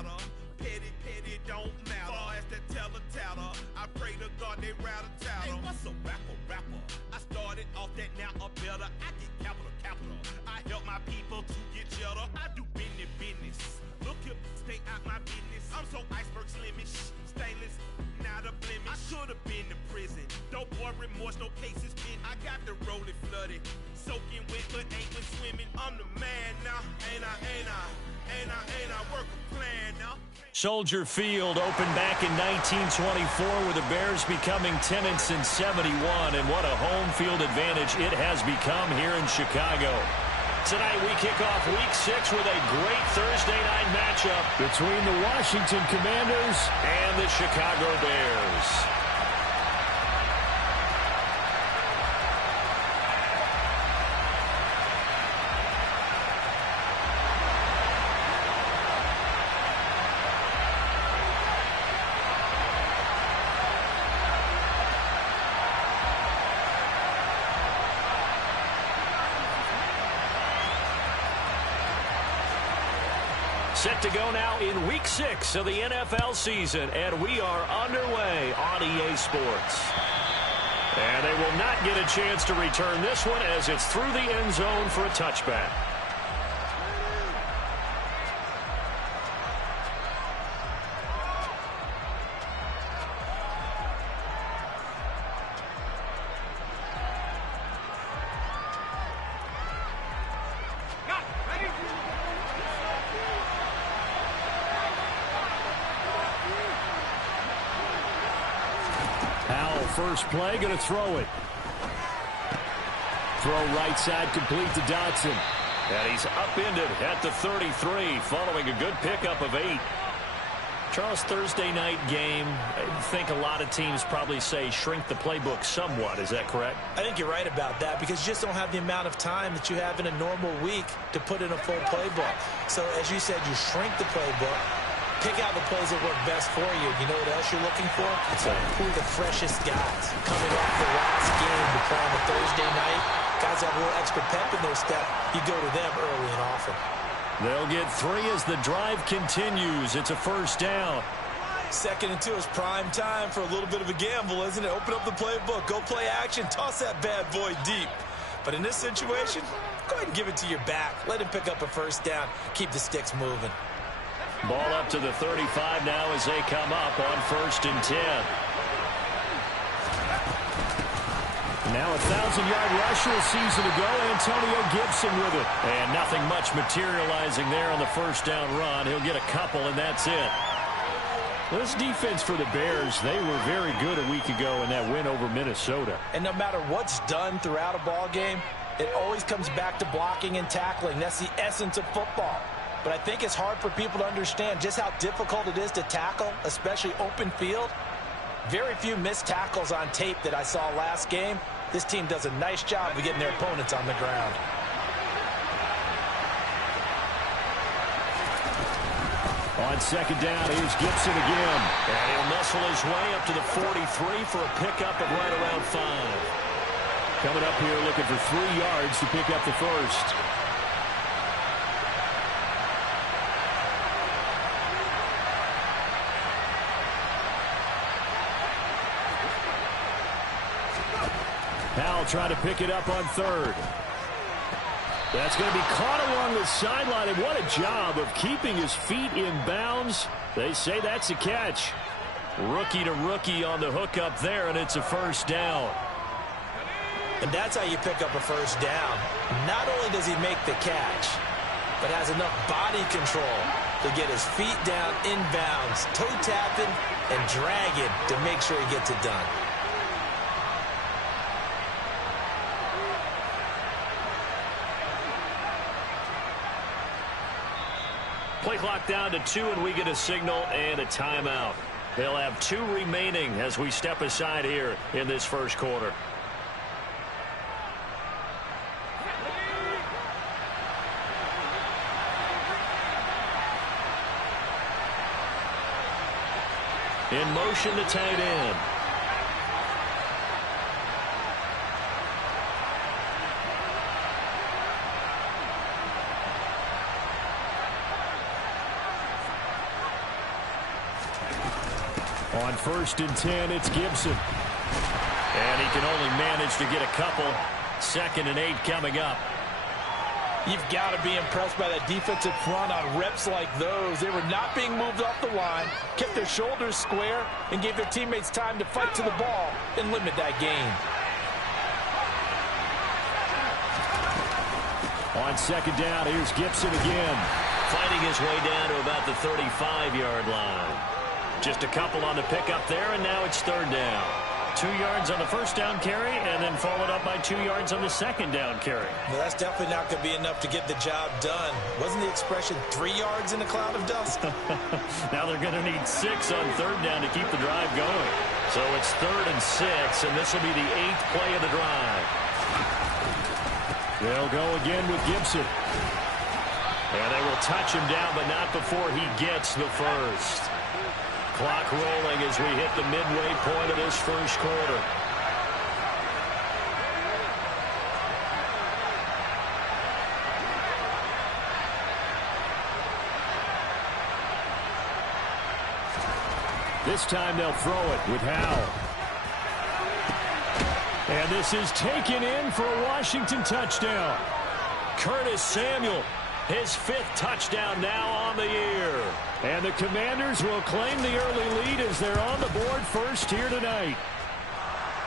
chatter. Petty, petty don't matter. Far as that teller-tatter, I pray to God they rat-a-tatter. Hey, what's a rapper? I started off that, now a better. I get capital. I help my people to get cheddar. I do business. Look here, stay out my business. I'm so iceberg slimish, stainless, not a blemish. I should've been in prison. Don't boy remorse, no cases pinned. I got the rolling flooded, soaking wet, but ain't been swimming. I'm the man now, ain't I work a plan now. Soldier Field opened back in 1924 with the Bears becoming 10 since 71, and what a home field advantage it has become here in Chicago. Tonight we kick off Week 6 with a great Thursday night matchup between the Washington Commanders and the Chicago Bears. Set to go now in Week 6 of the NFL season, and we are underway on EA Sports. And they will not get a chance to return this one as it's through the end zone for a touchback. First play, going to throw it. Throw right side, complete to Dotson. And he's upended at the 33, following a good pickup of 8. Charles, Thursday night game, I think a lot of teams probably say shrink the playbook somewhat. Is that correct? I think you're right about that because you just don't have the amount of time that you have in a normal week to put in a full playbook. So, as you said, you shrink the playbook. Pick out the plays that work best for you. You know what else you're looking for? Who are the freshest guys coming off the last game to play on a Thursday night? Guys have a little extra pep in their step. You go to them early and often. They'll get 3 as the drive continues. It's a first down. 2nd and 2 is prime time for a little bit of a gamble, isn't it? Open up the playbook. Go play action. Toss that bad boy deep. But in this situation, go ahead and give it to your back. Let him pick up a first down. Keep the sticks moving. Ball up to the 35 now as they come up on 1st and 10. Now a 1,000-yard rusher a season ago, Antonio Gibson with it. And nothing much materializing there on the first down run. He'll get a couple, and that's it. This defense for the Bears, they were very good a week ago in that win over Minnesota. And no matter what's done throughout a ball game, it always comes back to blocking and tackling. That's the essence of football. But I think it's hard for people to understand just how difficult it is to tackle, especially open field. Very few missed tackles on tape that I saw last game. This team does a nice job of getting their opponents on the ground. On 2nd down, here's Gibson again. And he'll muscle his way up to the 43 for a pickup of right around 5. Coming up here looking for 3 yards to pick up the first. Powell trying to pick it up on 3rd. That's going to be caught along the sideline, and what a job of keeping his feet in bounds. They say that's a catch. Rookie to rookie on the hook up there, and it's a first down. And that's how you pick up a first down. Not only does he make the catch, but has enough body control to get his feet down inbounds, toe tapping and dragging to make sure he gets it done. Play clock down to 2, and we get a signal and a timeout. They'll have 2 remaining as we step aside here in this first quarter. In motion, the tight end. On 1st and 10, it's Gibson. And he can only manage to get a couple. 2nd and 8 coming up. You've got to be impressed by that defensive front on reps like those. They were not being moved off the line, kept their shoulders square, and gave their teammates time to fight to the ball and limit that gain. On 2nd down, here's Gibson again. Fighting his way down to about the 35-yard line. Just a couple on the pickup there, and now it's 3rd down. 2 yards on the 1st down carry, and then followed up by 2 yards on the 2nd down carry. Well, that's definitely not going to be enough to get the job done. Wasn't the expression 3 yards in a cloud of dust? Now they're going to need 6 on 3rd down to keep the drive going. So it's 3rd and 6, and this will be the 8th play of the drive. They'll go again with Gibson. And they will touch him down, but not before he gets the first. Clock rolling as we hit the midway point of this first quarter. This time they'll throw it with Howe. And this is taken in for a Washington touchdown. Curtis Samuel, his 5th touchdown now on the year. And the Commanders will claim the early lead as they're on the board first here tonight.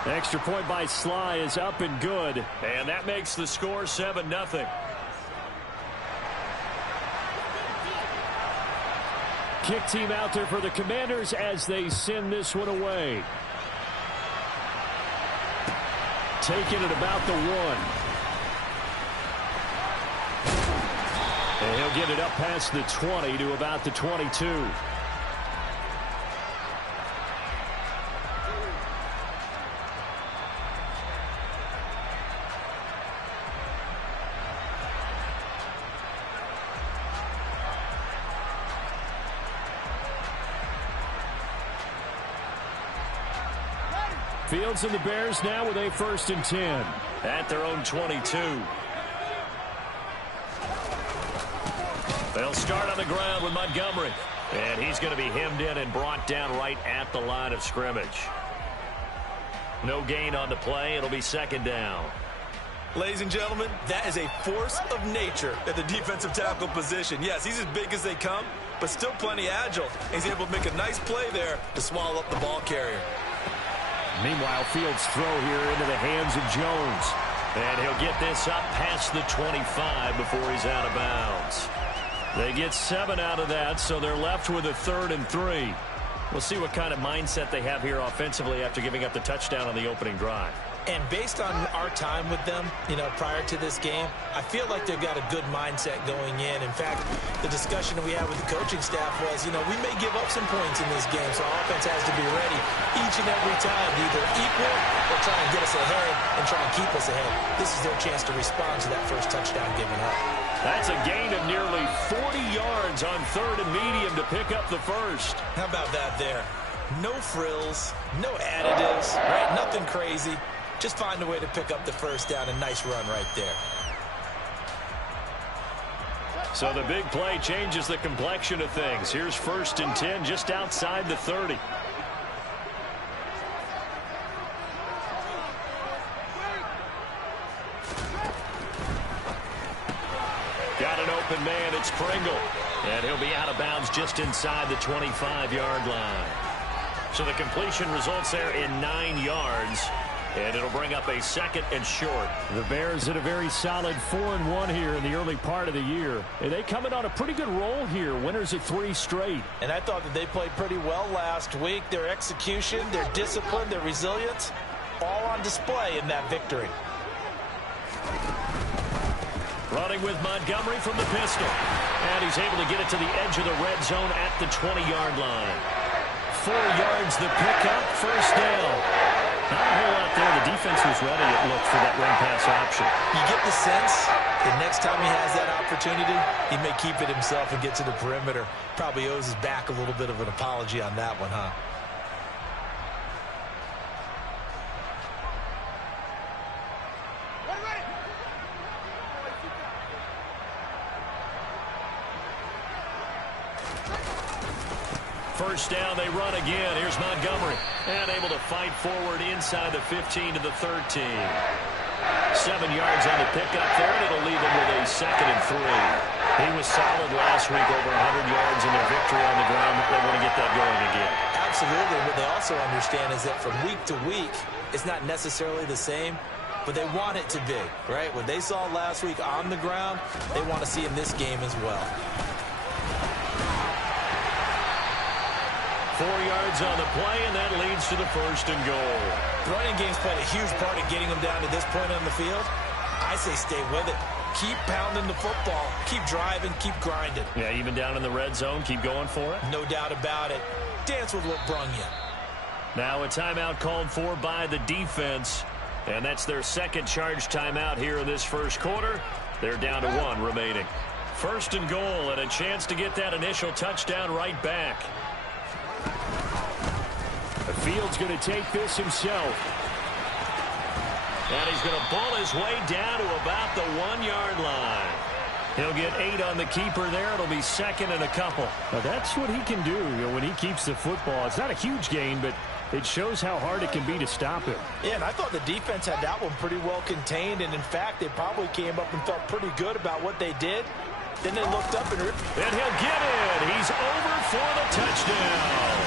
Extra point by Sly is up and good. And that makes the score 7-0. Kick team out there for the Commanders as they send this one away. Taking it about the 1. And he'll get it up past the 20 to about the 22. Fields and the Bears now with a 1st and 10. At their own 22. They'll start on the ground with Montgomery. And he's going to be hemmed in and brought down right at the line of scrimmage. No gain on the play. It'll be 2nd down. Ladies and gentlemen, that is a force of nature at the defensive tackle position. Yes, he's as big as they come, but still plenty agile. He's able to make a nice play there to swallow up the ball carrier. Meanwhile, Fields' throw here into the hands of Jones. And he'll get this up past the 25 before he's out of bounds. They get 7 out of that, so they're left with a 3rd and 3. We'll see what kind of mindset they have here offensively after giving up the touchdown on the opening drive. And based on our time with them, prior to this game, I feel like they've got a good mindset going in. In fact, the discussion that we had with the coaching staff was, we may give up some points in this game, so our offense has to be ready each and every time to either equal or try and get us ahead and try and keep us ahead. This is their chance to respond to that first touchdown given up. That's a gain of nearly 40 yards on 3rd and medium to pick up the first. How about that there? No frills, no additives, right? Nothing crazy. Just find a way to pick up the first down. A nice run right there. So the big play changes the complexion of things. Here's 1st and 10 just outside the 30. Got an open man. It's Pringle. And he'll be out of bounds just inside the 25-yard line. So the completion results there in 9 yards. And it'll bring up a 2nd and short. The Bears at a very solid 4-1 here in the early part of the year. And they coming on a pretty good roll here. Winners of 3 straight. And I thought that they played pretty well last week. Their execution, their discipline, their resilience, all on display in that victory. Running with Montgomery from the pistol. And he's able to get it to the edge of the red zone at the 20-yard line. 4 yards the pickup, 1st down. Not a whole lot there. The defense was ready, it looked, for that run-pass option. You get the sense the next time he has that opportunity, he may keep it himself and get to the perimeter. Probably owes his back a little bit of an apology on that one, huh? first down. They run again. Here's Montgomery. And able to fight forward inside the 15 to the 13. 7 yards on the pickup there, and it'll leave them with a 2nd and 3. He was solid last week, over 100 yards in their victory on the ground. They want to get that going again. Absolutely. What they also understand is that from week to week, it's not necessarily the same, but they want it to be, right? What they saw last week on the ground, they want to see in this game as well. 4 yards on the play, and that leads to the 1st and goal. The running game's played a huge part in getting them down to this point on the field. I say stay with it. Keep pounding the football. Keep driving. Keep grinding. Yeah, even down in the red zone, keep going for it. No doubt about it. Dance with what brung you. Now a timeout called for by the defense, and that's their 2nd charge timeout here in this 1st quarter. They're down to 1 remaining. 1st and goal, and a chance to get that initial touchdown right back. Field's going to take this himself. And he's going to ball his way down to about the 1-yard line. He'll get 8 on the keeper there. It'll be 2nd and a couple. Now that's what he can do, when he keeps the football. It's not a huge gain, but it shows how hard it can be to stop him. Yeah, and I thought the defense had that one pretty well contained, and in fact, they probably came up and felt pretty good about what they did. Then they looked up and he'll get it. He's over for the touchdown.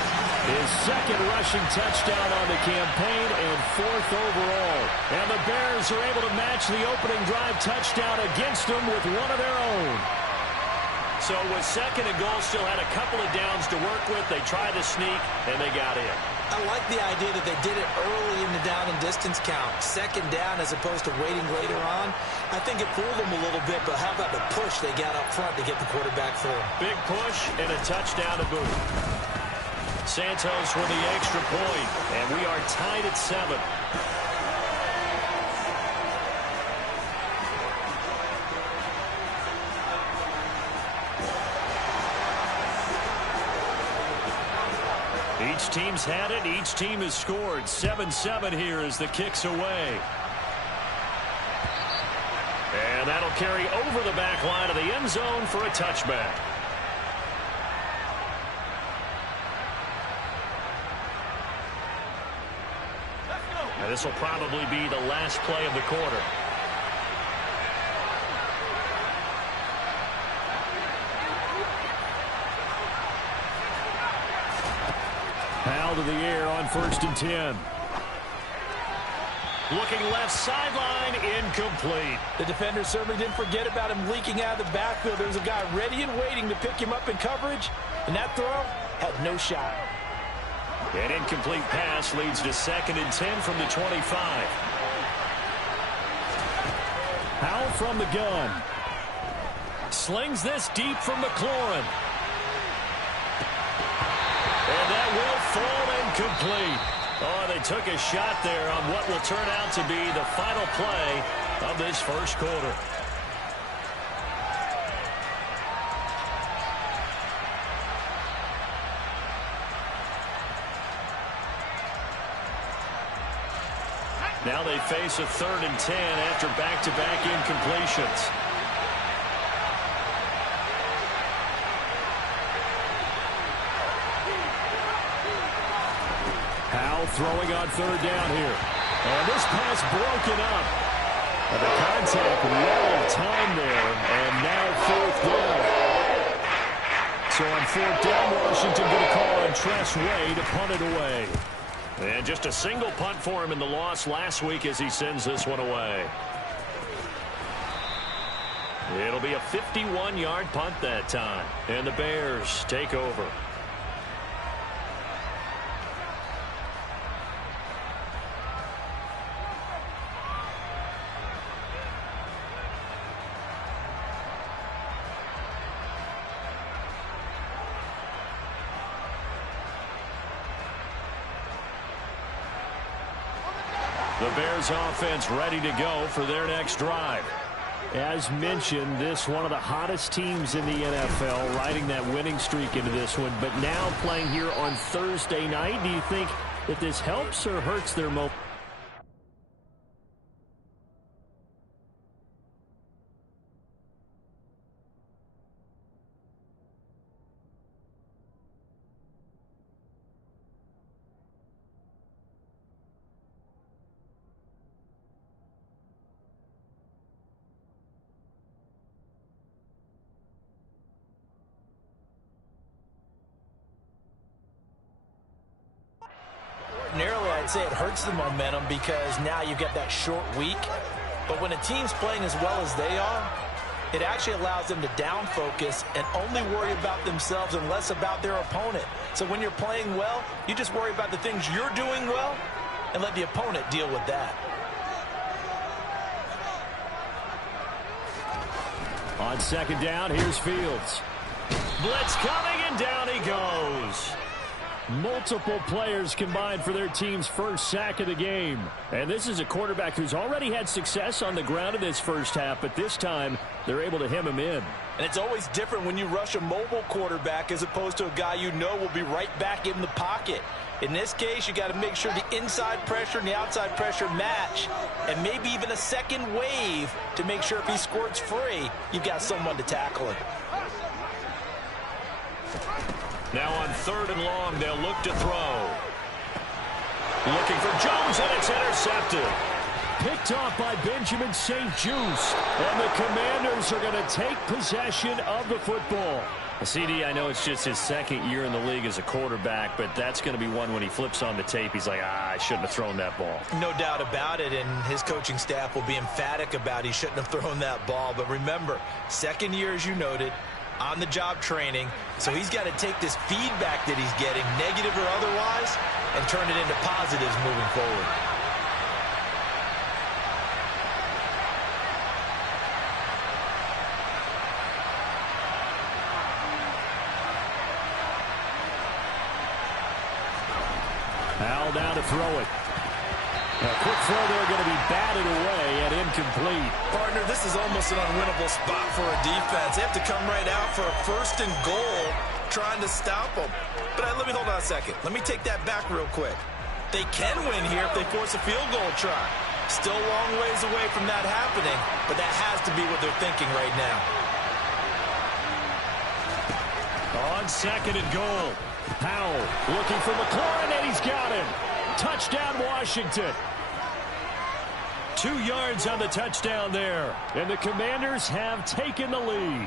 His 2nd rushing touchdown on the campaign and 4th overall. And the Bears are able to match the opening drive touchdown against them with one of their own. So with 2nd and goal, still had a couple of downs to work with. They tried to sneak, and they got in. I like the idea that they did it early in the down and distance count. 2nd down as opposed to waiting later on. I think it fooled them a little bit, but how about the push they got up front to get the quarterback through? Big push and a touchdown to boot. Santos with the extra point, and we are tied at 7. Each team's had it. Each team has scored. 7-7 here as the kick's away. And that'll carry over the back line of the end zone for a touchback. And this will probably be the last play of the quarter. Foul to the air on 1st and 10. Looking left sideline, incomplete. The defender certainly didn't forget about him leaking out of the backfield. There was a guy ready and waiting to pick him up in coverage, and that throw had no shot. An incomplete pass leads to 2nd and 10 from the 25. Powell from the gun. Slings this deep from McLaurin. And that will fall incomplete. Oh, they took a shot there on what will turn out to be the final play of this 1st quarter. Now they face a 3rd and 10 after back-to-back incompletions. Powell throwing on 3rd down here. And this pass broken up. And the contact well timed there. And now 4th down. So on 4th down, Washington going to call on Tress Way to punt it away. And just a single punt for him in the loss last week as he sends this one away. It'll be a 51-yard punt that time. And the Bears take over. The Bears offense ready to go for their next drive. As mentioned, this one of the hottest teams in the NFL, riding that winning streak into this one, but now playing here on Thursday night. Do you think that this helps or hurts their momentum? can't say it hurts the momentum because now you get that short week. But when a team's playing as well as they are, it actually allows them to down focus and only worry about themselves and less about their opponent. So when you're playing well, you just worry about the things you're doing well and let the opponent deal with that. On second down, here's Fields. Blitz coming, and down he goes. Multiple players combined for their team's first sack of the game. And this is a quarterback who's already had success on the ground in this first half, but this time they're able to hem him in. And it's always different when you rush a mobile quarterback as opposed to a guy you know will be right back in the pocket. In this case, you got to make sure the inside pressure and the outside pressure match, and maybe even a second wave to make sure if he squirts free, you've got someone to tackle him. Now on third and long, they'll look to throw. Looking for Jones, and it's intercepted. Picked off by Benjamin St-Juste. And the Commanders are going to take possession of the football. CD, I know it's just his second year in the league as a quarterback, but that's going to be one when he flips on the tape. He's like, I shouldn't have thrown that ball. No doubt about it, and his coaching staff will be emphatic about he shouldn't have thrown that ball. But remember, second year, as you noted, on-the-job training, so he's got to take this feedback that he's getting, negative or otherwise, and turn it into positives moving forward. Al down to throw it. A quick throw there going to be batted away and incomplete. Partner, this is almost an unwinnable spot for a defense. They have to come right out for a first and goal trying to stop them. But let me hold on a second. Let me take that back real quick. They can win here if they force a field goal try. Still a long ways away from that happening, but that has to be what they're thinking right now. On second and goal. Powell looking for McLaurin, and he's got him. Touchdown, Washington. 2 yards on the touchdown there. And the Commanders have taken the lead.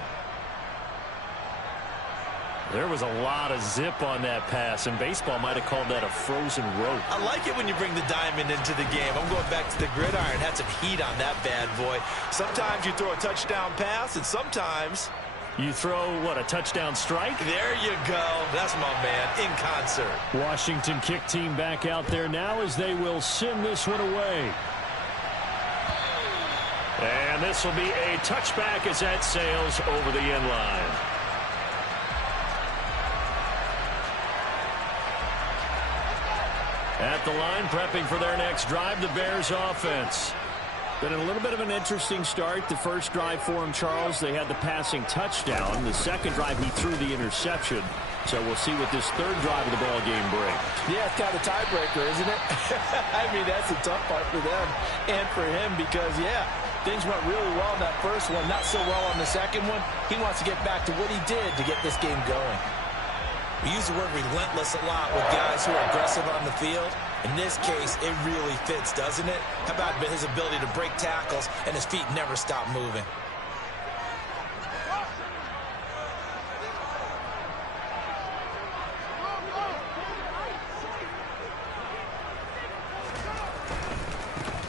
There was a lot of zip on that pass, and baseball might have called that a frozen rope. I like it when you bring the diamond into the game. I'm going back to the gridiron. Had some heat on that bad boy. Sometimes you throw a touchdown pass, and sometimes you throw, what, a touchdown strike? There you go. That's my man, in concert. Washington kick team back out there now as they will send this one away. And this will be a touchback as that sails over the end line. At the line, prepping for their next drive, the Bears offense. Been a little bit of an interesting start. The first drive for him, Charles, they had the passing touchdown. The second drive, he threw the interception. So we'll see what this third drive of the ball game brings. Yeah, it's kind of a tiebreaker, isn't it? I mean, that's the tough part for them and for him because, yeah, things went really well in that first one, not so well on the second one. He wants to get back to what he did to get this game going. We use the word relentless a lot with guys who are aggressive on the field. In this case, it really fits, doesn't it? How about his ability to break tackles and his feet never stop moving?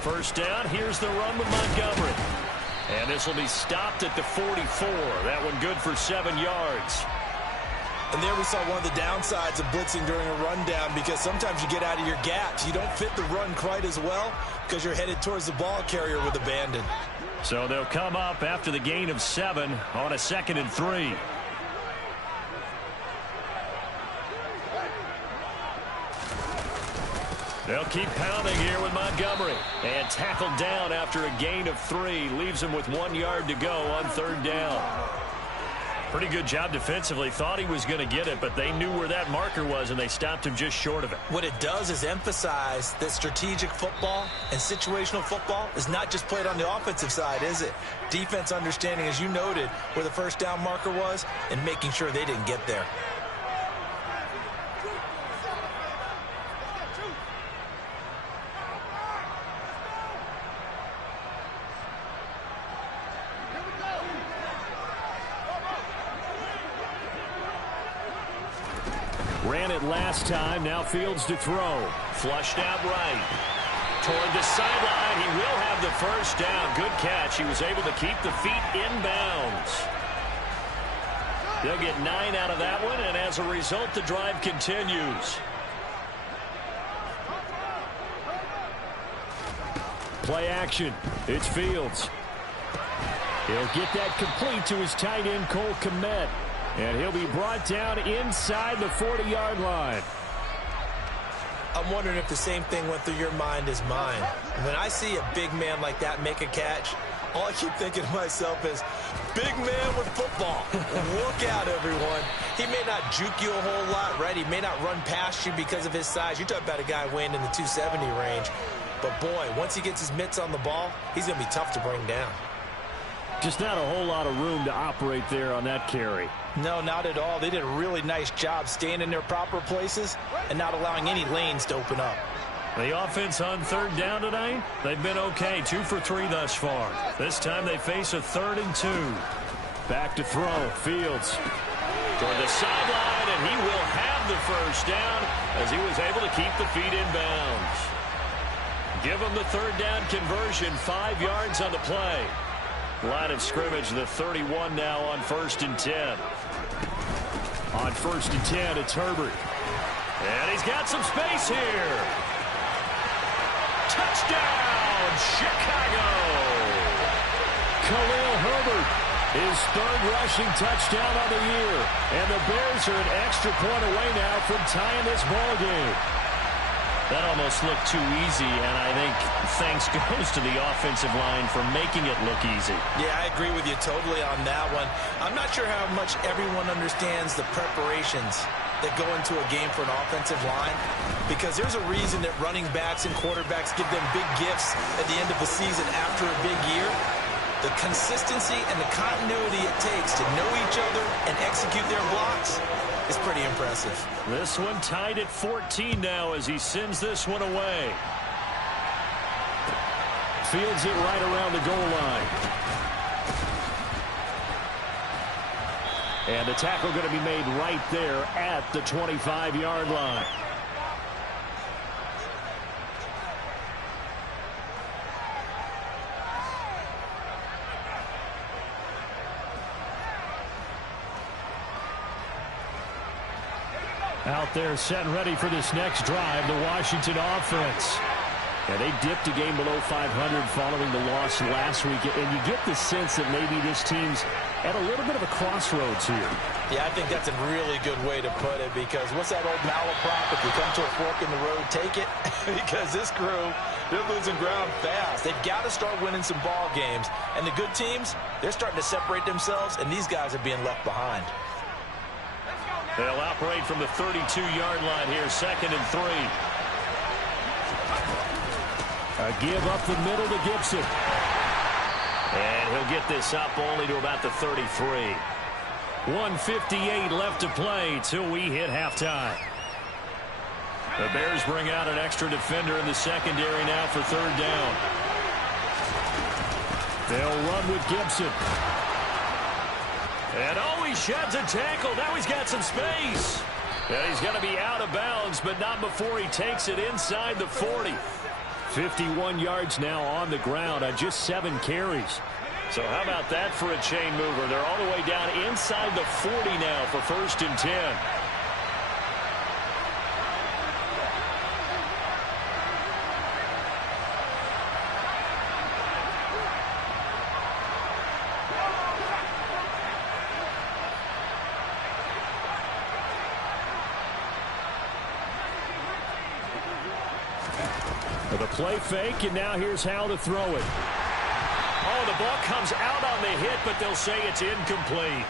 First down, here's the run with Montgomery. And this will be stopped at the 44. That one good for 7 yards. And there we saw one of the downsides of blitzing during a rundown because sometimes you get out of your gaps. You don't fit the run quite as well because you're headed towards the ball carrier with abandon. So they'll come up after the gain of 7 on a 2nd and 3. They'll keep pounding here with Montgomery. And tackled down after a gain of 3. Leaves him with 1 yard to go on third down. Pretty good job defensively. Thought he was going to get it, but they knew where that marker was, and they stopped him just short of it. What it does is emphasize that strategic football and situational football is not just played on the offensive side, is it? Defense understanding, as you noted, where the first down marker was and making sure they didn't get there. Ran ran it last time. Now Fields to throw. Flushed out right. Toward the sideline. He will have the first down. Good catch. He was able to keep the feet in bounds. They'll get 9 out of that one, and as a result, the drive continues. Play action. It's Fields. He'll get that complete to his tight end, Cole Kmet. And he'll be brought down inside the 40-yard line. I'm wondering if the same thing went through your mind as mine. When I see a big man like that make a catch, all I keep thinking to myself is, big man with football. Look out, everyone. He may not juke you a whole lot, right? He may not run past you because of his size. You're talking about a guy weighing in the 270 range. But, boy, once he gets his mitts on the ball, he's going to be tough to bring down. Just not a whole lot of room to operate there on that carry. No, not at all. They did a really nice job staying in their proper places and not allowing any lanes to open up. The offense on third down tonight, they've been okay. 2 for 3 thus far. This time they face a 3rd and 2. Back to throw. Fields. Toward the sideline, and he will have the first down as he was able to keep the feet in bounds. Give him the 3rd down conversion. 5 yards on the play. Line of scrimmage, the 31 now on 1st and 10. On 1st and 10, it's Herbert. And he's got some space here. Touchdown, Chicago! Khalil Herbert, his 3rd rushing touchdown of the year. And the Bears are an extra point away now from tying this ball game. That almost looked too easy, and I think thanks goes to the offensive line for making it look easy. Yeah, I agree with you totally on that one. I'm not sure how much everyone understands the preparations that go into a game for an offensive line, because there's a reason that running backs and quarterbacks give them big gifts at the end of the season after a big year. The consistency and the continuity it takes to know each other and execute their blocks is pretty impressive. This one tied at 14 now as he sends this one away. Fields it right around the goal line. And the tackle going to be made right there at the 25-yard line. Out there set and ready for this next drive, the Washington offense. And they dipped a game below 500 following the loss last week. And you get the sense that maybe this team's at a little bit of a crossroads here. Yeah, I think that's a really good way to put it, because what's that old malaprop? If you come to a fork in the road, take it. Because this crew, they're losing ground fast. They've got to start winning some ball games. And the good teams, they're starting to separate themselves, and these guys are being left behind. They'll operate from the 32-yard line here, 2nd and 3. A give up the middle to Gibson. And he'll get this up only to about the 33. 1:58 left to play till we hit halftime. The Bears bring out an extra defender in the secondary now for 3rd down. They'll run with Gibson. And he sheds a tackle. Now he's got some space. And he's going to be out of bounds, but not before he takes it inside the 40. 51 yards now on the ground on just 7 carries. So how about that for a chain mover? They're all the way down inside the 40 now for 1st and 10. The play fake, and now here's how to throw it. Oh, the ball comes out on the hit, but they'll say it's incomplete.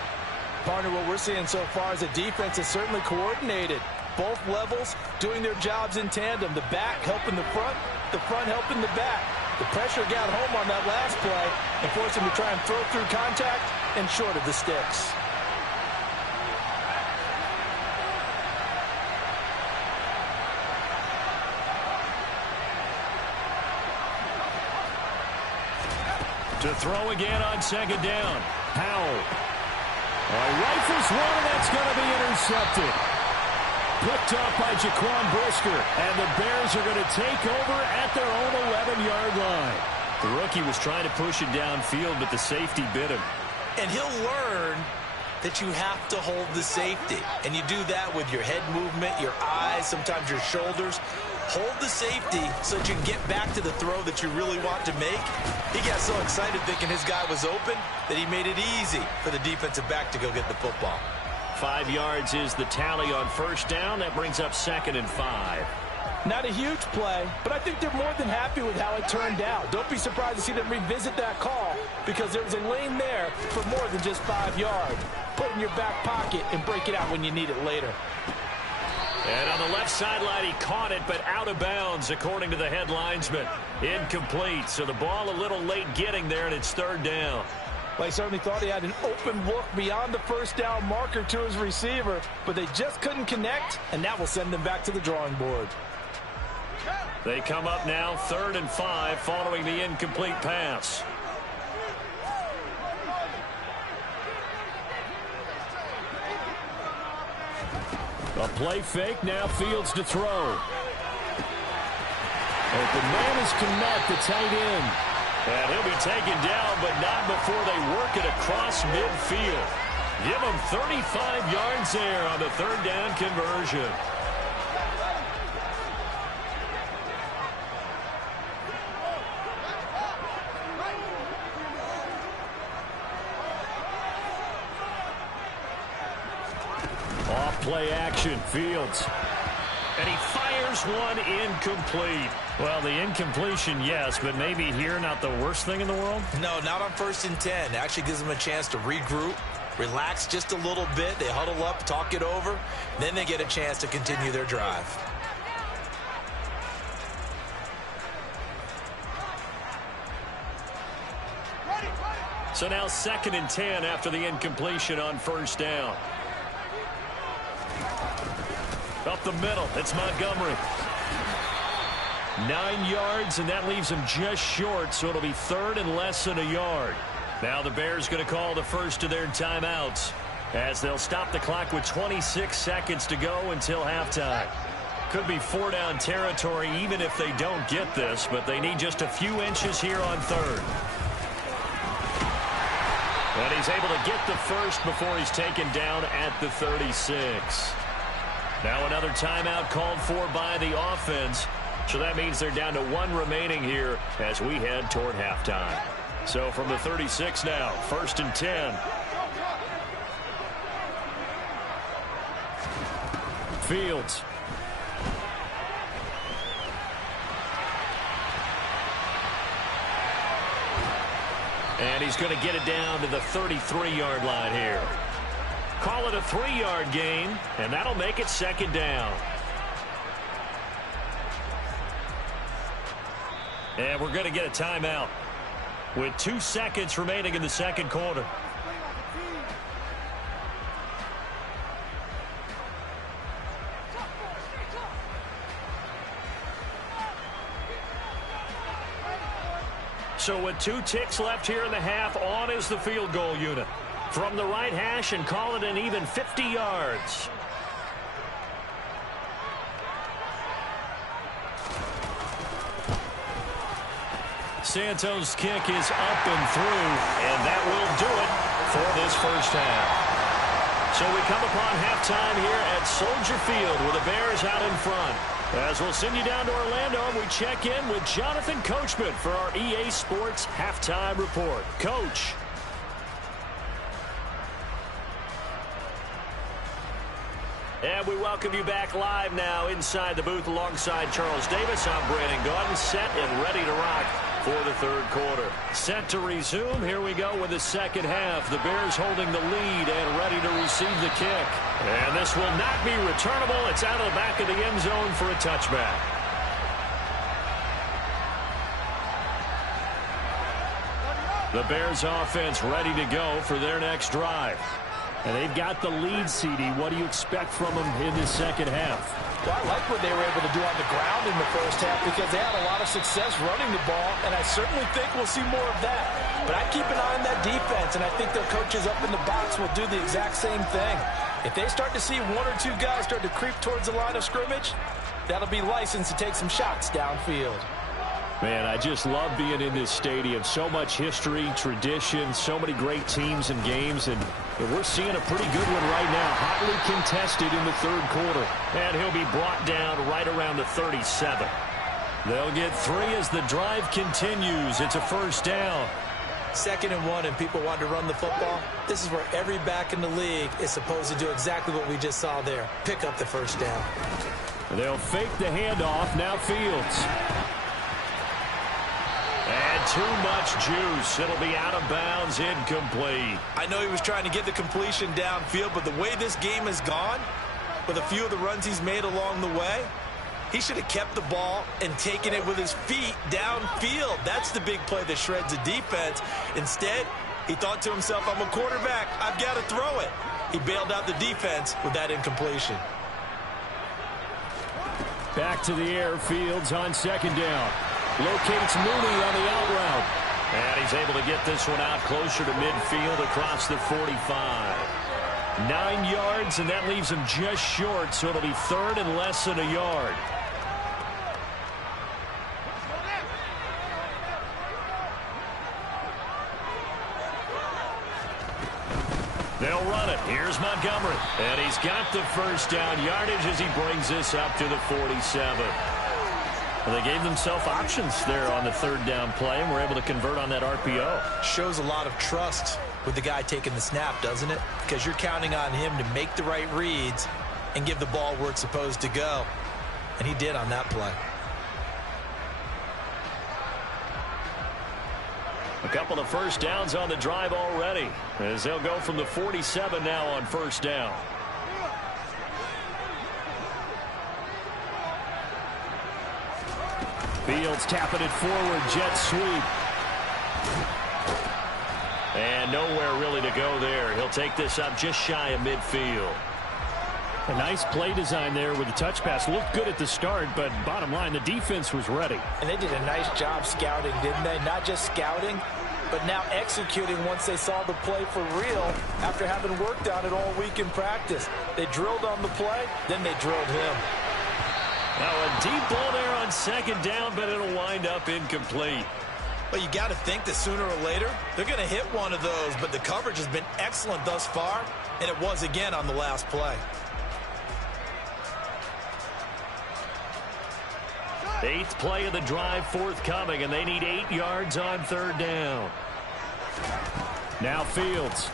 Partner, what we're seeing so far is the defense is certainly coordinated. Both levels doing their jobs in tandem. The back helping the front helping the back. The pressure got home on that last play and forced him to try and throw through contact and short of the sticks. To throw again on 2nd down. Howell. Rifles one, and that's going to be intercepted. picked off by Jaquan Brisker. And the Bears are going to take over at their own 11-yard line. The rookie was trying to push it downfield, but the safety bit him. And he'll learn that you have to hold the safety. And you do that with your head movement, your eyes, sometimes your shoulders. Hold the safety so that you can get back to the throw that you really want to make. He got so excited thinking his guy was open that he made it easy for the defensive back to go get the football. 5 yards is the tally on first down. That brings up 2nd and 5. Not a huge play, but I think they're more than happy with how it turned out. Don't be surprised to see them revisit that call because there was a lane there for more than just 5 yards. Put it in your back pocket and break it out when you need it later. And on the left sideline, he caught it, but out of bounds, according to the head linesman. Incomplete, so the ball a little late getting there, and it's 3rd down. Well, he certainly thought he had an open look beyond the first down marker to his receiver, but they just couldn't connect, and that will send them back to the drawing board. They come up now 3rd and 5 following the incomplete pass. A play fake, now Fields to throw. Open man is Kmet, the tight end. And he'll be taken down, but not before they work it across midfield. Give him 35 yards there on the 3rd down conversion. Play action, Fields. And he fires one incomplete. Well, the incompletion, yes, but maybe here not the worst thing in the world? No, not on 1st and 10. It actually gives them a chance to regroup, relax just a little bit. They huddle up, talk it over. Then they get a chance to continue their drive. So now 2nd and 10 after the incompletion on first down. Up the middle, it's Montgomery. 9 yards, and that leaves him just short, so it'll be 3rd and less than a yard. Now the Bears going to call the first of their timeouts as they'll stop the clock with 26 seconds to go until halftime. Could be 4-down territory even if they don't get this, but they need just a few inches here on 3rd. And he's able to get the first before he's taken down at the 36. Now another timeout called for by the offense. So that means they're down to 1 remaining here as we head toward halftime. So from the 36 now, 1st and 10. Fields. And he's going to get it down to the 33-yard line here. Call it a 3-yard gain, and that'll make it 2nd down. And we're going to get a timeout with 2 seconds remaining in the 2nd quarter. So with 2 ticks left here in the half, on is the field goal unit. From the right hash and call it an even 50 yards. Santos' kick is up and through, and that will do it for this first half. So we come upon halftime here at Soldier Field with the Bears out in front. As we'll send you down to Orlando, we check in with Jonathan Coachman for our EA Sports Halftime Report. Coach. And we welcome you back live now inside the booth alongside Charles Davis. I'm Brandon Gaudin, set and ready to rock for the 3rd quarter. Set to resume. Here we go with the 2nd half. The Bears holding the lead and ready to receive the kick. And this will not be returnable. It's out of the back of the end zone for a touchback. The Bears offense ready to go for their next drive. And they've got the lead, CD. What do you expect from them in the 2nd half? Well, I like what they were able to do on the ground in the first half because they had a lot of success running the ball, and I certainly think we'll see more of that. But I keep an eye on that defense, and I think their coaches up in the box will do the exact same thing. If they start to see one or two guys start to creep towards the line of scrimmage, that'll be licensed to take some shots downfield. Man, I just love being in this stadium. So much history, tradition, so many great teams and games, and we're seeing a pretty good one right now. Hotly contested in the third quarter. And he'll be brought down right around the 37. They'll get 3 as the drive continues. It's a first down. 2nd and 1, and people want to run the football. This is where every back in the league is supposed to do exactly what we just saw there. Pick up the first down. They'll fake the handoff. Now Fields. And too much juice. It'll be out of bounds, incomplete. I know he was trying to get the completion downfield, but the way this game has gone, with a few of the runs he's made along the way, he should have kept the ball and taken it with his feet downfield. That's the big play that shreds the defense. Instead, he thought to himself, I'm a quarterback. I've got to throw it. He bailed out the defense with that incompletion. Back to the air. Fields on 2nd down. Locates Mooney on the out route. And he's able to get this one out closer to midfield across the 45. 9 yards, and that leaves him just short, so it'll be 3rd and less than a yard. They'll run it. Here's Montgomery. And he's got the first down yardage as he brings this up to the 47. Well, they gave themselves options there on the 3rd down play, and were able to convert on that RPO. Shows a lot of trust with the guy taking the snap, doesn't it? Because you're counting on him to make the right reads and give the ball where it's supposed to go. And he did on that play. A couple of first downs on the drive already, as they'll go from the 47 now on first down. Fields tapping it forward, jet sweep. And nowhere really to go there. He'll take this up just shy of midfield. A nice play design there with the touch pass. Looked good at the start, but bottom line, the defense was ready. And they did a nice job scouting, didn't they? Not just scouting, but now executing once they saw the play for real after having worked on it all week in practice. They drilled on the play, then they drilled him. Now a deep ball there on 2nd down, but it'll wind up incomplete. Well, you got to think that sooner or later they're going to hit one of those, but the coverage has been excellent thus far, and it was again on the last play. 8th play of the drive forthcoming, and they need 8 yards on 3rd down. Now Fields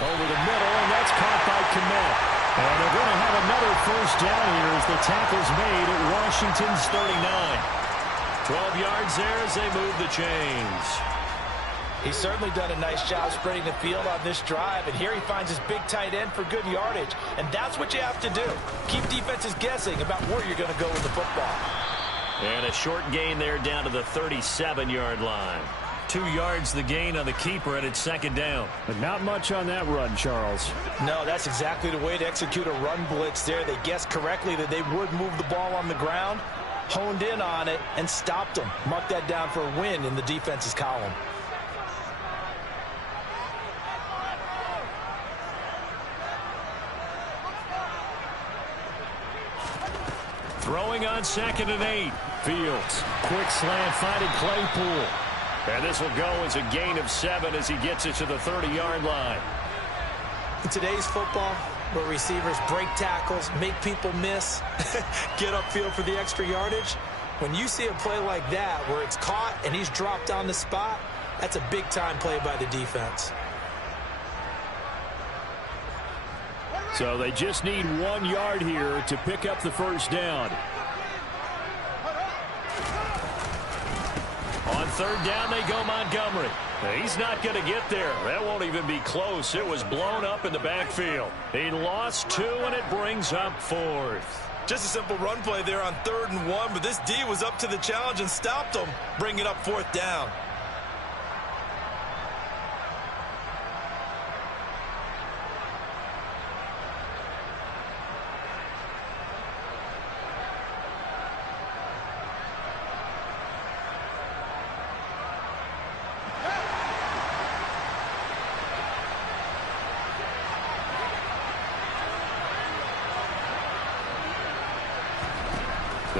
over the middle, and that's caught by Kmet. And they're going to have another first down here as the tackle's made at Washington's 39. 12 yards there as they move the chains. He's certainly done a nice job spreading the field on this drive, and here he finds his big tight end for good yardage. And that's what you have to do. Keep defenses guessing about where you're going to go with the football. And a short gain there down to the 37-yard line. 2 yards the gain on the keeper, and it's 2nd down. But not much on that run, Charles. No, that's exactly the way to execute a run blitz there. They guessed correctly that they would move the ball on the ground, honed in on it, and stopped them. Mark that down for a win in the defense's column. Throwing on 2nd and 8. Fields, quick slant, finding Claypool. And this will go as a gain of 7 as he gets it to the 30-yard line. In today's football, where receivers break tackles, make people miss, get upfield for the extra yardage, when you see a play like that where it's caught and he's dropped on the spot, that's a big-time play by the defense. So they just need 1 yard here to pick up the first down. On 3rd down, they go Montgomery. He's not going to get there. That won't even be close. It was blown up in the backfield. He lost 2, and it brings up 4th. Just a simple run play there on 3rd and 1, but this D was up to the challenge and stopped him, bringing up 4th down.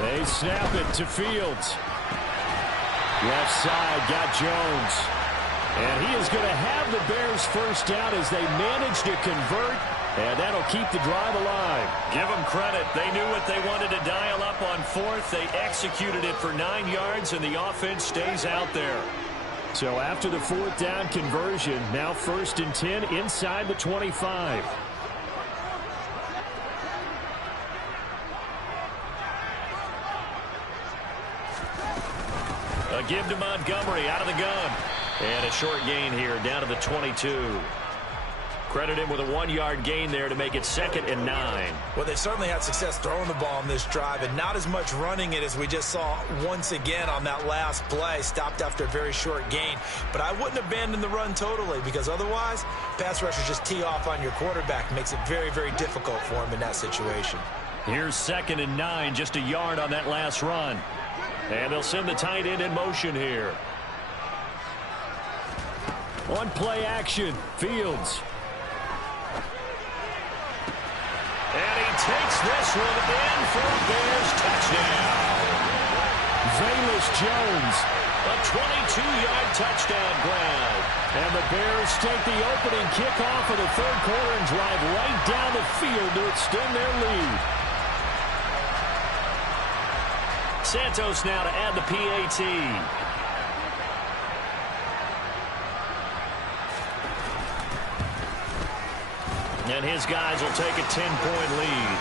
They snap it to Fields. Left side, got Jones. And he is going to have the Bears first down as they manage to convert. And that'll keep the drive alive. Give them credit. They knew what they wanted to dial up on fourth. They executed it for 9 yards, and the offense stays out there. So after the fourth down conversion, now 1st and 10 inside the 25. A give to Montgomery out of the gun. And a short gain here down to the 22. Credit him with a 1-yard gain there to make it 2nd and 9. Well, they certainly had success throwing the ball on this drive and not as much running it as we just saw once again on that last play. Stopped after a very short gain. But I wouldn't abandon the run totally because otherwise, pass rushers just tee off on your quarterback. Makes it very, very difficult for him in that situation. Here's 2nd and 9, just a yard on that last run. And they'll send the tight end in motion here. On play action, Fields. And he takes this one in for a Bears touchdown. Velus Jones. A 22-yard touchdown grab. And the Bears take the opening kickoff of the third quarter and drive right down the field to extend their lead. Santos now to add the PAT. And his guys will take a 10-point lead.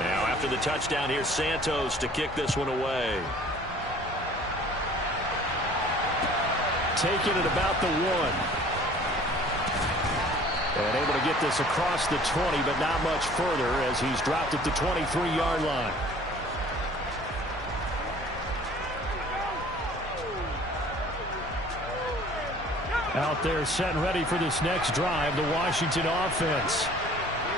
Now after the touchdown, here's Santos to kick this one away. Taking it about the 1. And able to get this across the 20, but not much further as he's dropped at the 23-yard line. Out there set and ready for this next drive, the Washington offense.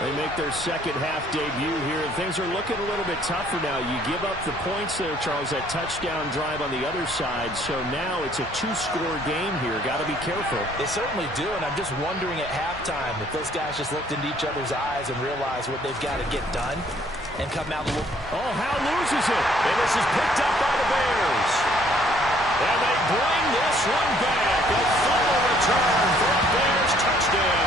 They make their second half debut here, and things are looking a little bit tougher now. You give up the points there, Charles, that touchdown drive on the other side. So now it's a 2-score game here. Got to be careful. They certainly do, and I'm just wondering at halftime if those guys just looked into each other's eyes and realized what they've got to get done and come out a little. Oh, Howe loses it. And this is picked up by the Bears. And they bring this one back. A fumble return for a Bears touchdown.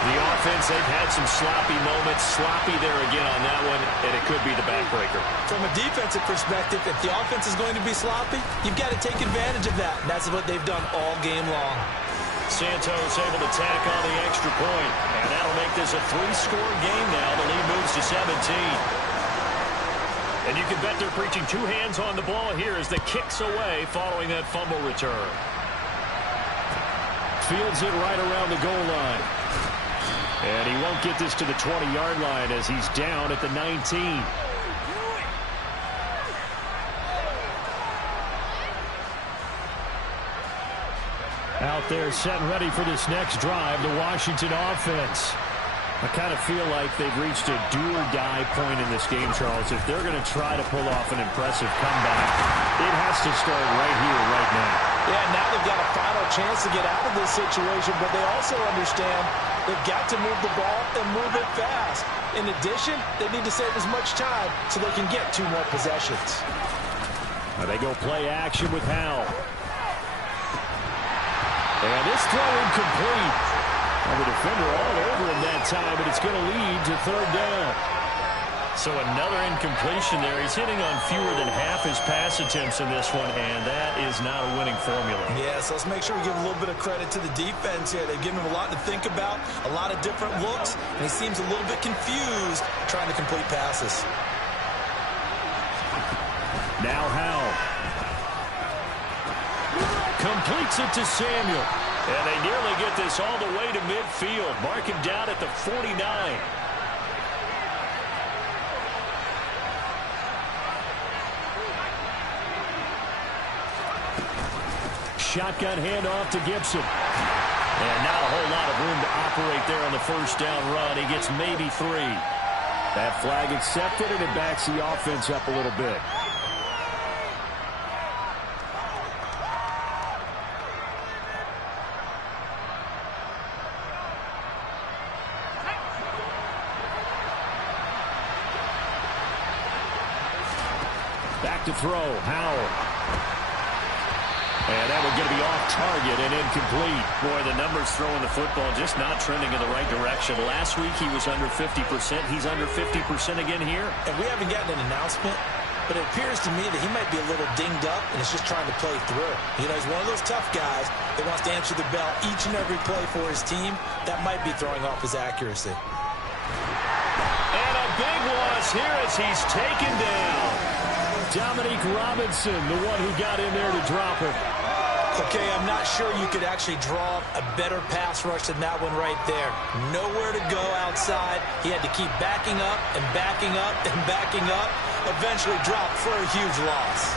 The offense, they've had some sloppy moments. Sloppy there again on that one, and it could be the backbreaker. From a defensive perspective, if the offense is going to be sloppy, you've got to take advantage of that. And that's what they've done all game long. Santos able to tack on the extra point, and that'll make this a 3-score game now. The lead moves to 17. And you can bet they're preaching 2 hands on the ball here as the kicks away following that fumble return. Fields it right around the goal line. And he won't get this to the 20-yard line as he's down at the 19. Out there set and ready for this next drive, the Washington offense. I kind of feel like they've reached a do-or-die point in this game, Charles. If they're going to try to pull off an impressive comeback, it has to start right here, right now. Yeah, now they've got a final chance to get out of this situation, but they also understand they've got to move the ball and move it fast. In addition, they need to save as much time so they can get 2 more possessions. Now they go play action with Howell. And this throw incomplete. And the defender all over him that time, but it's going to lead to 3rd down. So another incompletion there. He's hitting on fewer than half his pass attempts in this one, and that is not a winning formula. Yeah, so let's make sure we give a little bit of credit to the defense here. They've given him a lot to think about, a lot of different looks, and he seems a little bit confused trying to complete passes. Now Howell. Completes it to Samuel. And they nearly get this all the way to midfield. Mark him down at the 49. Shotgun handoff to Gibson. And not a whole lot of room to operate there on the first down run. He gets maybe 3. That flag accepted, and it backs the offense up a little bit. Back to throw. Howell. And that one going to be off target and incomplete. Boy, the numbers throwing the football just not trending in the right direction. Last week he was under 50%. He's under 50% again here. And we haven't gotten an announcement, but it appears to me that he might be a little dinged up and is just trying to play through. You know, he's one of those tough guys that wants to answer the bell each and every play for his team. That might be throwing off his accuracy. And a big loss here as he's taken down. Dominique Robinson, the one who got in there to drop him. Okay, I'm not sure you could actually draw a better pass rush than that one right there. Nowhere to go outside. He had to keep backing up and backing up and backing up. Eventually dropped for a huge loss.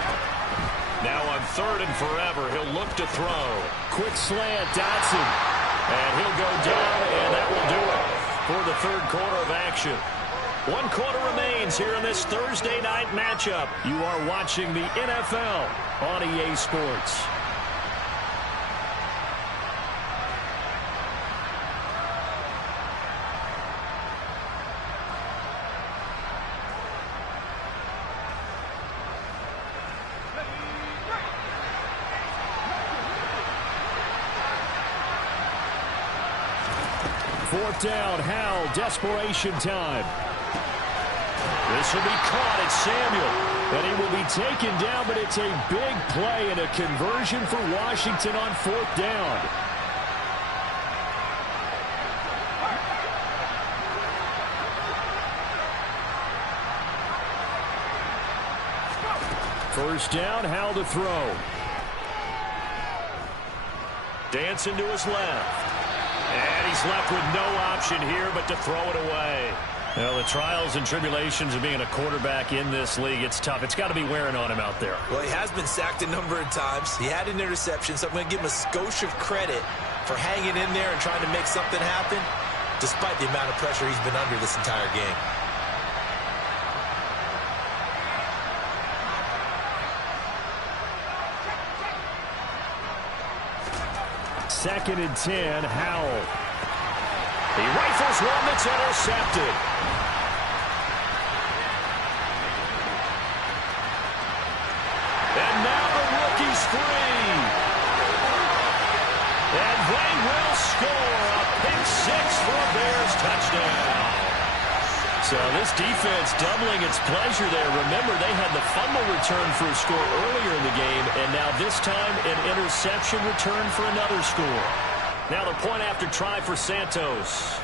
Now on 3rd and forever, he'll look to throw. Quick slant, Dotson. And he'll go down, and that will do it for the 3rd quarter of action. 1 quarter remains here in this Thursday night matchup. You are watching the NFL on EA Sports. Fourth down, Howell, desperation time. This will be caught. It's Samuel. And he will be taken down, but it's a big play and a conversion for Washington on 4th down. First down, Howell to throw. Dancing to his left. And he's left with no option here but to throw it away. Well, the trials and tribulations of being a quarterback in this league, it's tough. It's got to be wearing on him out there. Well, he has been sacked a number of times. He had an interception, so I'm going to give him a skosh of credit for hanging in there and trying to make something happen, despite the amount of pressure he's been under this entire game. Second and 10, Howell. He rifles one that's intercepted. And now the rookie's free. And they will score a pick 6 for a Bears touchdown. So this defense doubling its pleasure there. Remember, they had the fumble return for a score earlier in the game, and now this time an interception return for another score. Now the point after try for Santos.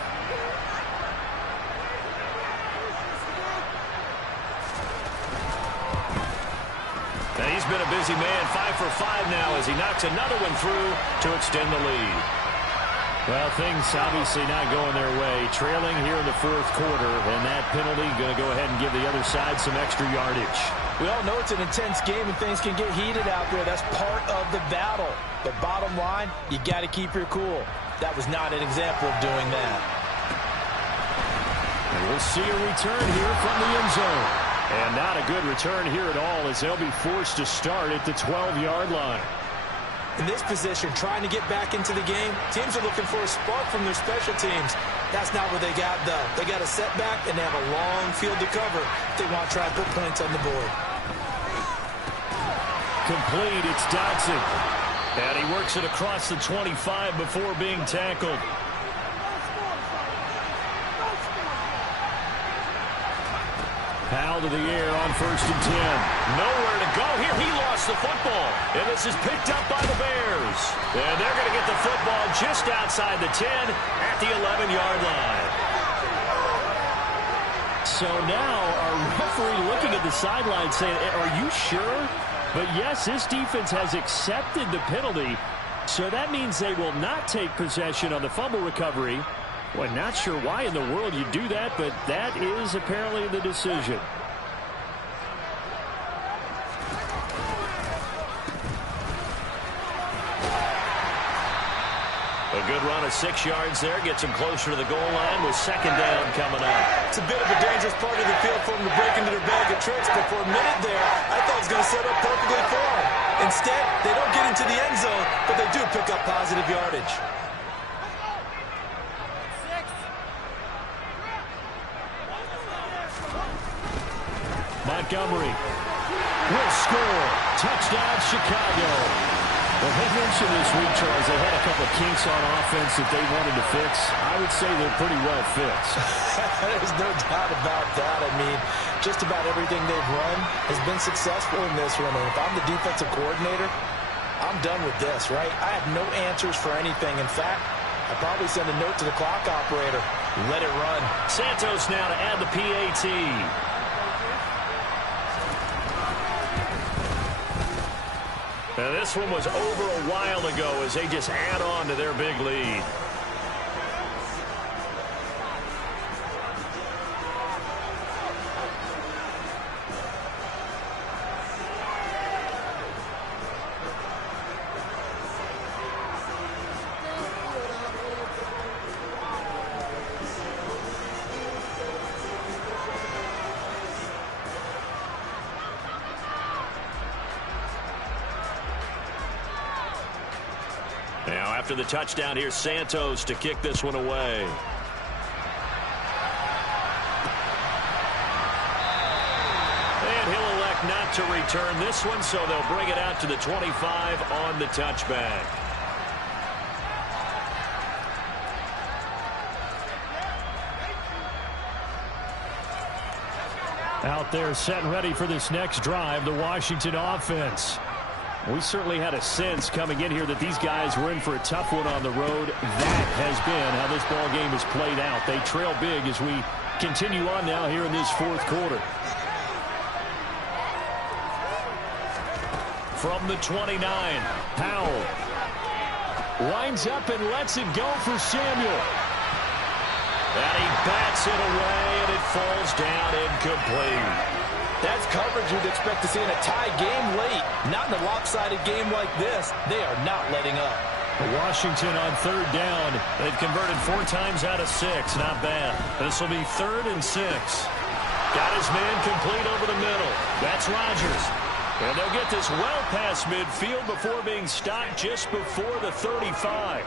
And he's been a busy man, 5 for 5 now as he knocks another one through to extend the lead. Well, things obviously not going their way. Trailing here in the 4th quarter, and that penalty going to go ahead and give the other side some extra yardage. We all know it's an intense game and things can get heated out there. That's part of the battle. But bottom line, you got to keep your cool. That was not an example of doing that. And we'll see a return here from the end zone. And not a good return here at all as they'll be forced to start at the 12-yard line. In this position, trying to get back into the game, teams are looking for a spark from their special teams. That's not what they got, though. They got a setback, and they have a long field to cover if they want to try and put points on the board. Complete, it's Dotson. And he works it across the 25 before being tackled. Howell to the air on 1st and 10. Nowhere to go here. He lost the football. And this is picked up by the Bears. And they're going to get the football just outside the 10 at the 11-yard line. So now our referee looking at the sideline saying, are you sure? But yes, this defense has accepted the penalty. So that means they will not take possession on the fumble recovery. Boy, not sure why in the world you do that, but that is apparently the decision. A good run of 6 yards there. Gets him closer to the goal line with 2nd down coming up. It's a bit of a dangerous part of the field for them to break into their bag of tricks, but for a minute there, I thought it was going to set up perfectly for them. Instead, they don't get into the end zone, but they do pick up positive yardage. Montgomery. will score. Touchdown, Chicago. Well, they mentioned this week, Charles, they had a couple of kinks on offense that they wanted to fix. I would say they're pretty well fixed. There's no doubt about that. I mean, just about everything they've run has been successful in this one. And if I'm the defensive coordinator, I'm done with this, right? I have no answers for anything. In fact, I'd probably send a note to the clock operator. Let it run. Santos now to add the PAT. Now, this one was over a while ago as they just add on to their big lead. Now, after the touchdown, here's Santos to kick this one away. And he'll elect not to return this one, so they'll bring it out to the 25 on the touchback. Out there set and ready for this next drive, the Washington offense. We certainly had a sense coming in here that these guys were in for a tough one on the road. That has been how this ball game has played out. They trail big as we continue on now here in this fourth quarter. From the 29, Powell winds up and lets it go for Samuel. And he bats it away, and it falls down incomplete. That's coverage you'd expect to see in a tie game late. Not in a lopsided game like this. They are not letting up. Washington on third down. They've converted 4 times out of 6. Not bad. This will be 3rd and 6. Got his man complete over the middle. That's Rodgers. And they'll get this well past midfield before being stopped just before the 35.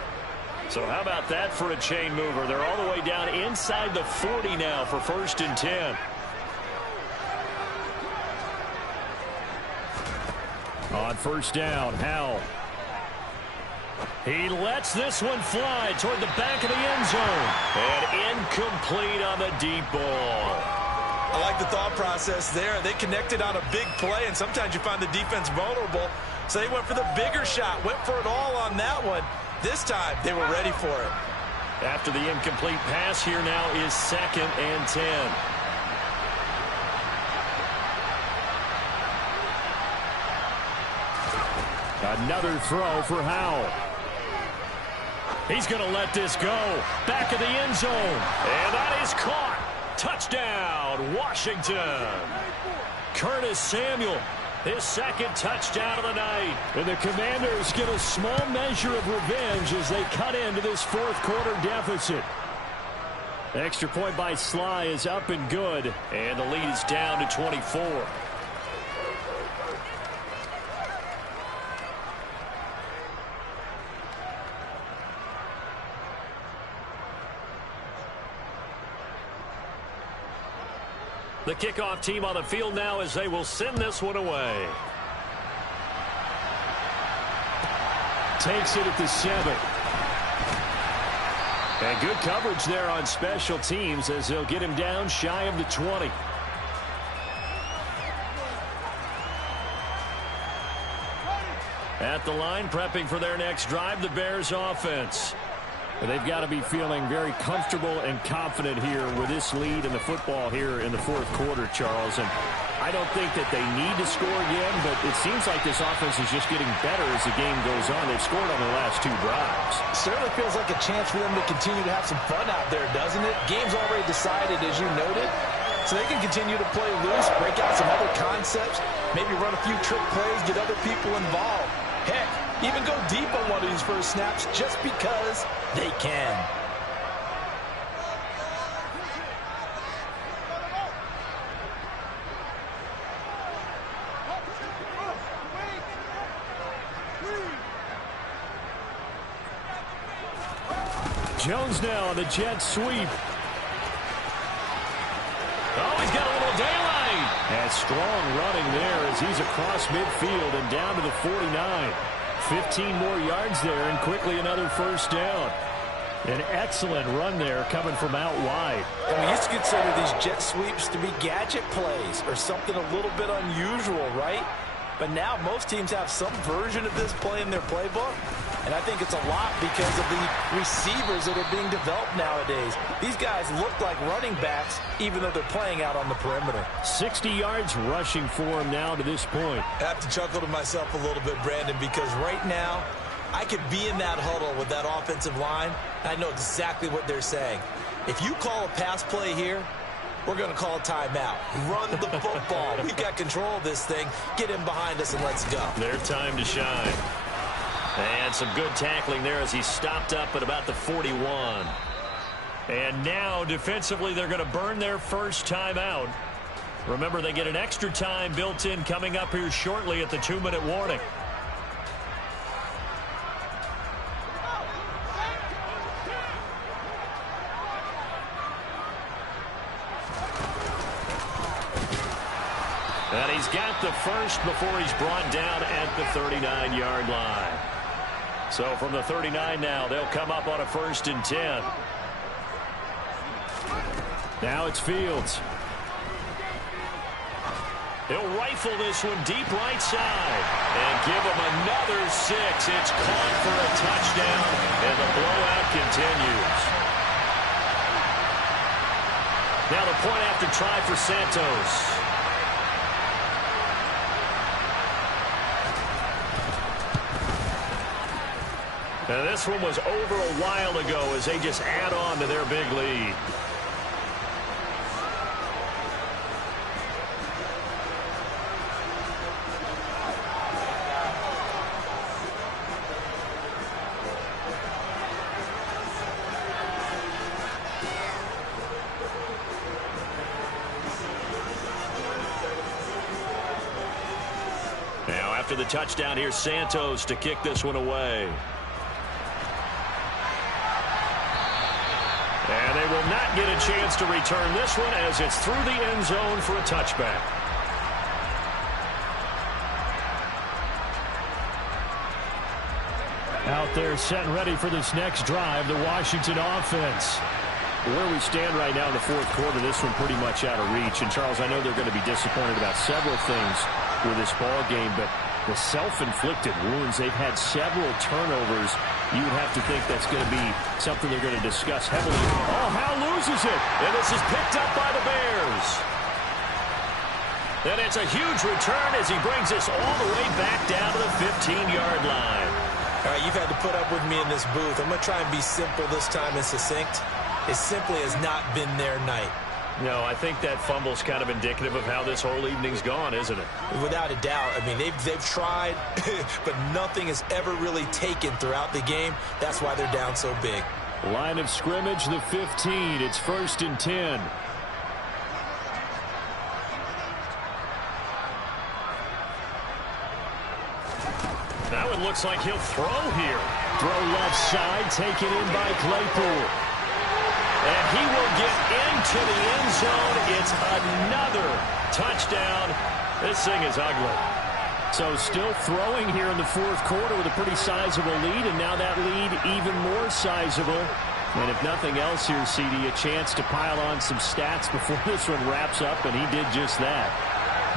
So how about that for a chain mover? They're all the way down inside the 40 now for 1st and 10. On first down, Howell. He lets this one fly toward the back of the end zone. And incomplete on the deep ball. I like the thought process there. They connected on a big play, and sometimes you find the defense vulnerable. So they went for the bigger shot, went for it all on that one. This time, they were ready for it. After the incomplete pass, here now is 2nd and 10. Another throw for Howell. He's going to let this go. Back of the end zone. And that is caught. Touchdown, Washington. Curtis Samuel, his 2nd touchdown of the night. And the Commanders get a small measure of revenge as they cut into this fourth quarter deficit. Extra point by Sly is up and good. And the lead is down to 24. The kickoff team on the field now as they will send this one away. Takes it at the 7. And good coverage there on special teams as they'll get him down shy of the 20. At the line, prepping for their next drive, the Bears offense. They've got to be feeling very comfortable and confident here with this lead in the football here in the fourth quarter, Charles. And I don't think that they need to score again, but it seems like this offense is just getting better as the game goes on. They've scored on their last 2 drives. Certainly feels like a chance for them to continue to have some fun out there, doesn't it? Game's already decided, as you noted. So they can continue to play loose, break out some other concepts, maybe run a few trick plays, get other people involved. Heck, even go deep on one of these first snaps just because they can. Jones now on the jet sweep. Oh, he's got a little daylight. And strong running there as he's across midfield and down to the 49. 15 more yards there and quickly another first down. An excellent run there coming from out wide. And we used to consider these jet sweeps to be gadget plays or something a little bit unusual, right? But now most teams have some version of this play in their playbook. And I think it's a lot because of the receivers that are being developed nowadays. These guys look like running backs even though they're playing out on the perimeter. 60 yards rushing for him now to this point. I have to chuckle to myself a little bit, Brandon, because right now I could be in that huddle with that offensive line. I know exactly what they're saying. If you call a pass play here, we're going to call a timeout. Run the football. We've got control of this thing. Get in behind us and let's go. Their time to shine. And some good tackling there as he stopped up at about the 41. And now defensively they're going to burn their first timeout. Remember, they get an extra time built in coming up here shortly at the 2-minute warning. And he's got the first before he's brought down at the 39-yard line. So from the 39 now, they'll come up on a 1st and 10. Now it's Fields. He'll rifle this one deep right side and give him another 6. It's caught for a touchdown, and the blowout continues. Now the point after try for Santos. And this one was over a while ago as they just add on to their big lead. Now after the touchdown, here's Santos to kick this one away. And they will not get a chance to return this one as it's through the end zone for a touchback. Out there set and ready for this next drive, the Washington offense. Where we stand right now in the fourth quarter, this one pretty much out of reach. And, Charles, I know they're going to be disappointed about several things with this ball game, but the self-inflicted wounds, they've had several turnovers. You would have to think that's going to be something they're going to discuss heavily. Oh, Hal loses it. And this is picked up by the Bears. And it's a huge return as he brings this all the way back down to the 15-yard line. All right, you've had to put up with me in this booth. I'm going to try and be simple this time and succinct. It simply has not been their night. No, I think that fumble's kind of indicative of how this whole evening's gone, isn't it? Without a doubt. I mean, they've tried, but nothing has ever really taken throughout the game. That's why they're down so big. Line of scrimmage, the 15. It's 1st and 10. Now it looks like he'll throw here. Throw left side, taken in by Claypool. And he will get into the end zone. It's another touchdown. This thing is ugly. So still throwing here in the fourth quarter with a pretty sizable lead, and now that lead even more sizable. And if nothing else here, CD, a chance to pile on some stats before this one wraps up, and he did just that.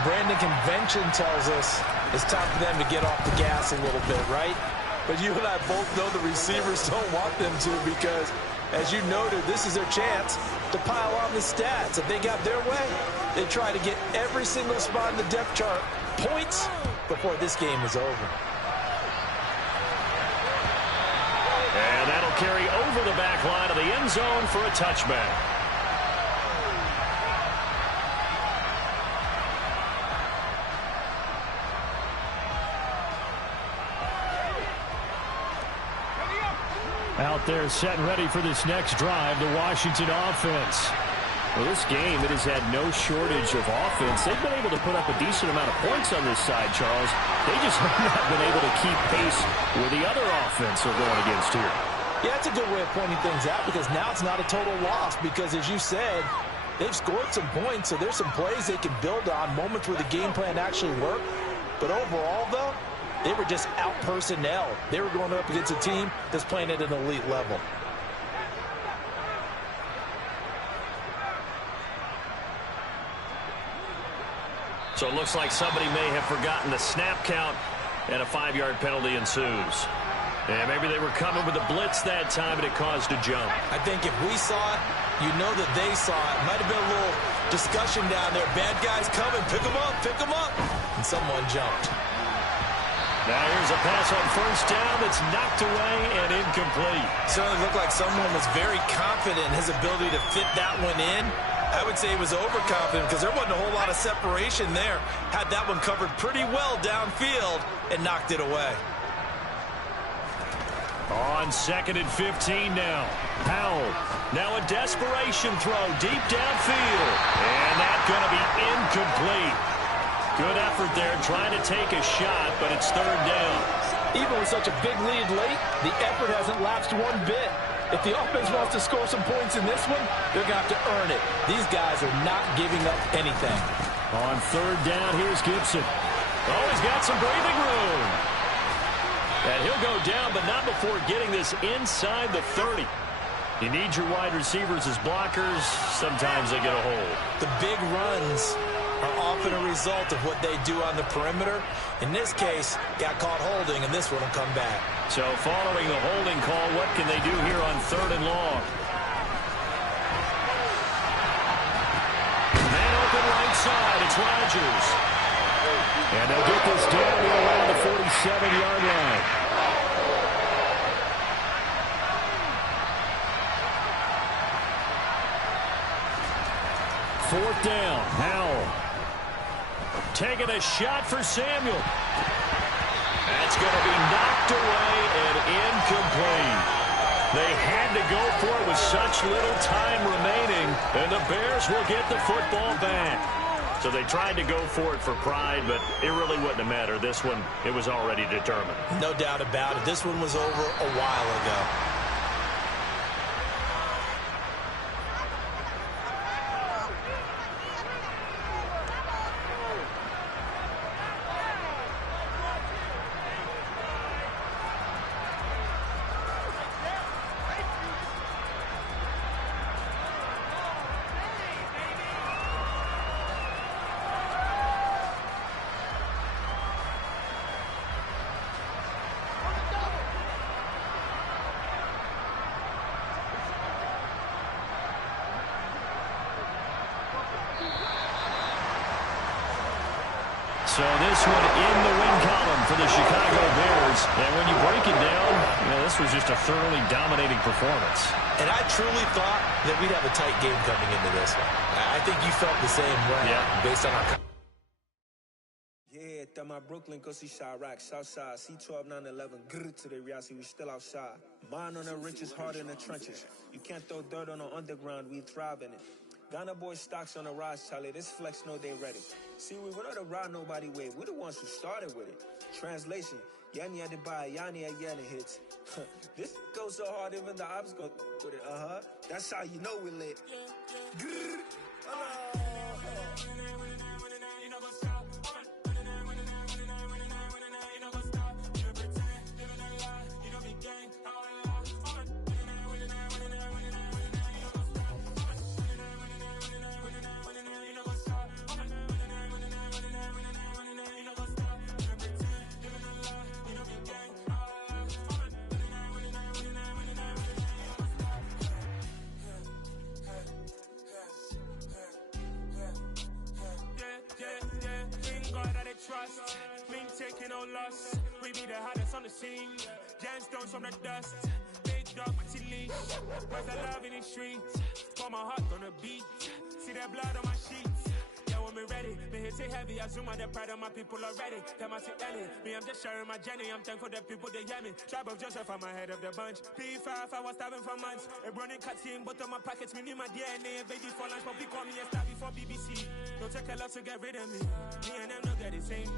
Brandon, convention tells us it's time for them to get off the gas a little bit, right? But you and I both know the receivers don't want them to because, as you noted, this is their chance to pile on the stats. If they got their way, they try to get every single spot in the depth chart points before this game is over. And that'll carry over the back line of the end zone for a touchback. Out there set and ready for this next drive, the Washington offense. Well, this game, it has had no shortage of offense. They've been able to put up a decent amount of points on this side, Charles. They just have not been able to keep pace with the other offense they're going against here. Yeah, that's a good way of pointing things out because now it's not a total loss because, as you said, They've scored some points, so there's some plays they can build on, moments where the game plan actually worked. But overall, though, they were just out-personnel. They were going up against a team that's playing at an elite level. So it looks like somebody may have forgotten the snap count, and a 5-yard penalty ensues. And maybe they were coming with a blitz that time, and it caused a jump. I think if we saw it, you know that they saw it. Might have been a little discussion down there. Bad guys coming. Pick them up. Pick them up. And someone jumped. Now here's a pass on first down that's knocked away and incomplete. Certainly looked like someone was very confident in his ability to fit that one in. I would say he was overconfident because there wasn't a whole lot of separation there. Had that one covered pretty well downfield and knocked it away. On 2nd and 15 now. Powell. Now a desperation throw deep downfield. And that's going to be incomplete. Good effort there trying to take a shot, but it's 3rd down. Even with such a big lead late, the effort hasn't lapsed one bit. If the offense wants to score some points in this one, they're going to have to earn it. These guys are not giving up anything. On 3rd down, here's Gibson. Oh, he's got some breathing room. And he'll go down, but not before getting this inside the 30. You need your wide receivers as blockers. Sometimes they get a hold. The big runs are often a result of what they do on the perimeter. In this case, got caught holding, and this one will come back. So following the holding call, what can they do here on 3rd and long? Man open right side, it's Rodgers. And they'll get this down to around the 47-yard line. Fourth down, Howell. Taking a shot for Samuel. That's going to be knocked away and incomplete. They had to go for it with such little time remaining, and the Bears will get the football back. So they tried to go for it for pride, but it really wouldn't have mattered. This one, it was already determined. No doubt about it. This one was over a while ago. So this one in the win column for the Chicago Bears. And when you break it down, this was just a thoroughly dominating performance. And I truly thought that we'd have a tight game coming into this one. I think you felt the same way based on our... Yeah, that my Brooklyn, go see Chirac, Southside, C12, 911, grrr to the reality, we still outside. Mine on the richest, heart in the trenches. You can't throw dirt on the underground, we thrive in it. Ghana boys stocks on the rise, Charlie. This flex know they ready. See, we're not to ride nobody way. We're the ones who started with it. Translation: Yanni had to buy Yanni at Yanni hits. This goes so hard, even the ops go with it. That's how you know we lit. Trust, we ain't taking no loss. We be the hottest on the scene. Gemstones from the dust. Big dog with your leash. Where's the love in the streets? For my heart on the beat. See that blood on my sheets. Yeah, when we ready, me hit it heavy. I zoom out the pride of my people already. Them I see Ellie. Me, I'm just sharing my journey. I'm thankful that people they hear me. Tribe of Joseph, I'm ahead of the bunch. P5, I was starving for months. A running cut in, but on my pockets, me need my DNA. Baby for lunch, but we call me a star before BBC. Don't take a lot to get rid of me. Me and them don't get the same.